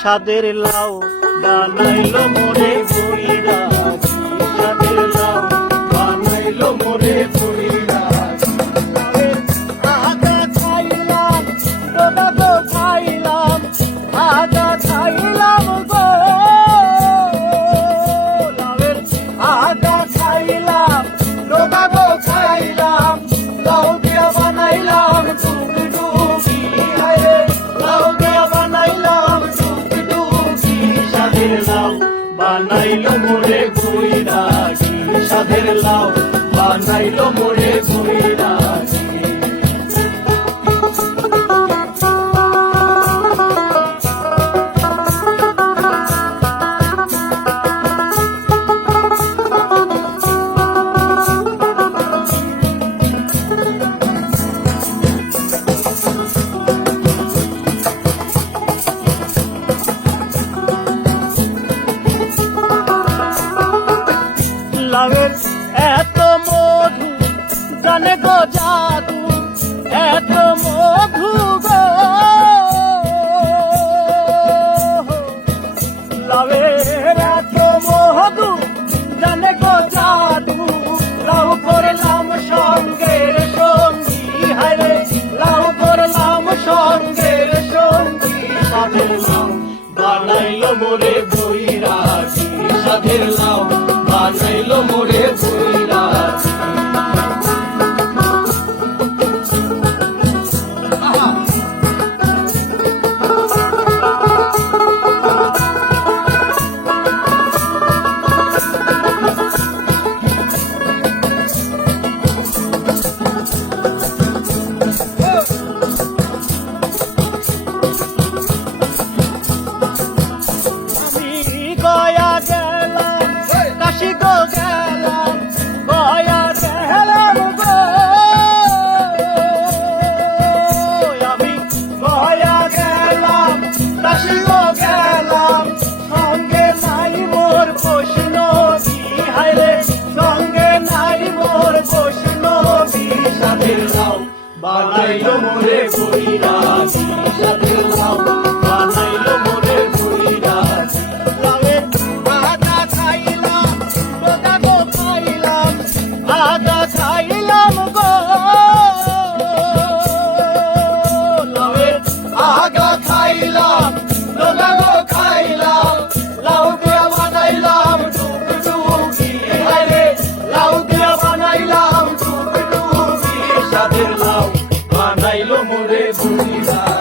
সাদের লাউ বানাইলো মনে বইরা। বানাইলো মোরে বইরা সাধের লাউ বানাইলো মোরে বইরা জাদু এত মধু গো। লাভের এত মধু, জানে গো জাদু। লাউ করলাম সঙ্গের সঙ্গী হারে লাউ করলাম সঙ্গের সঙ্গী, সাধের লাউ বানাইলো মোরে বইরাজি সাধের লাউ বানাইলো মোরে লাও de su vida.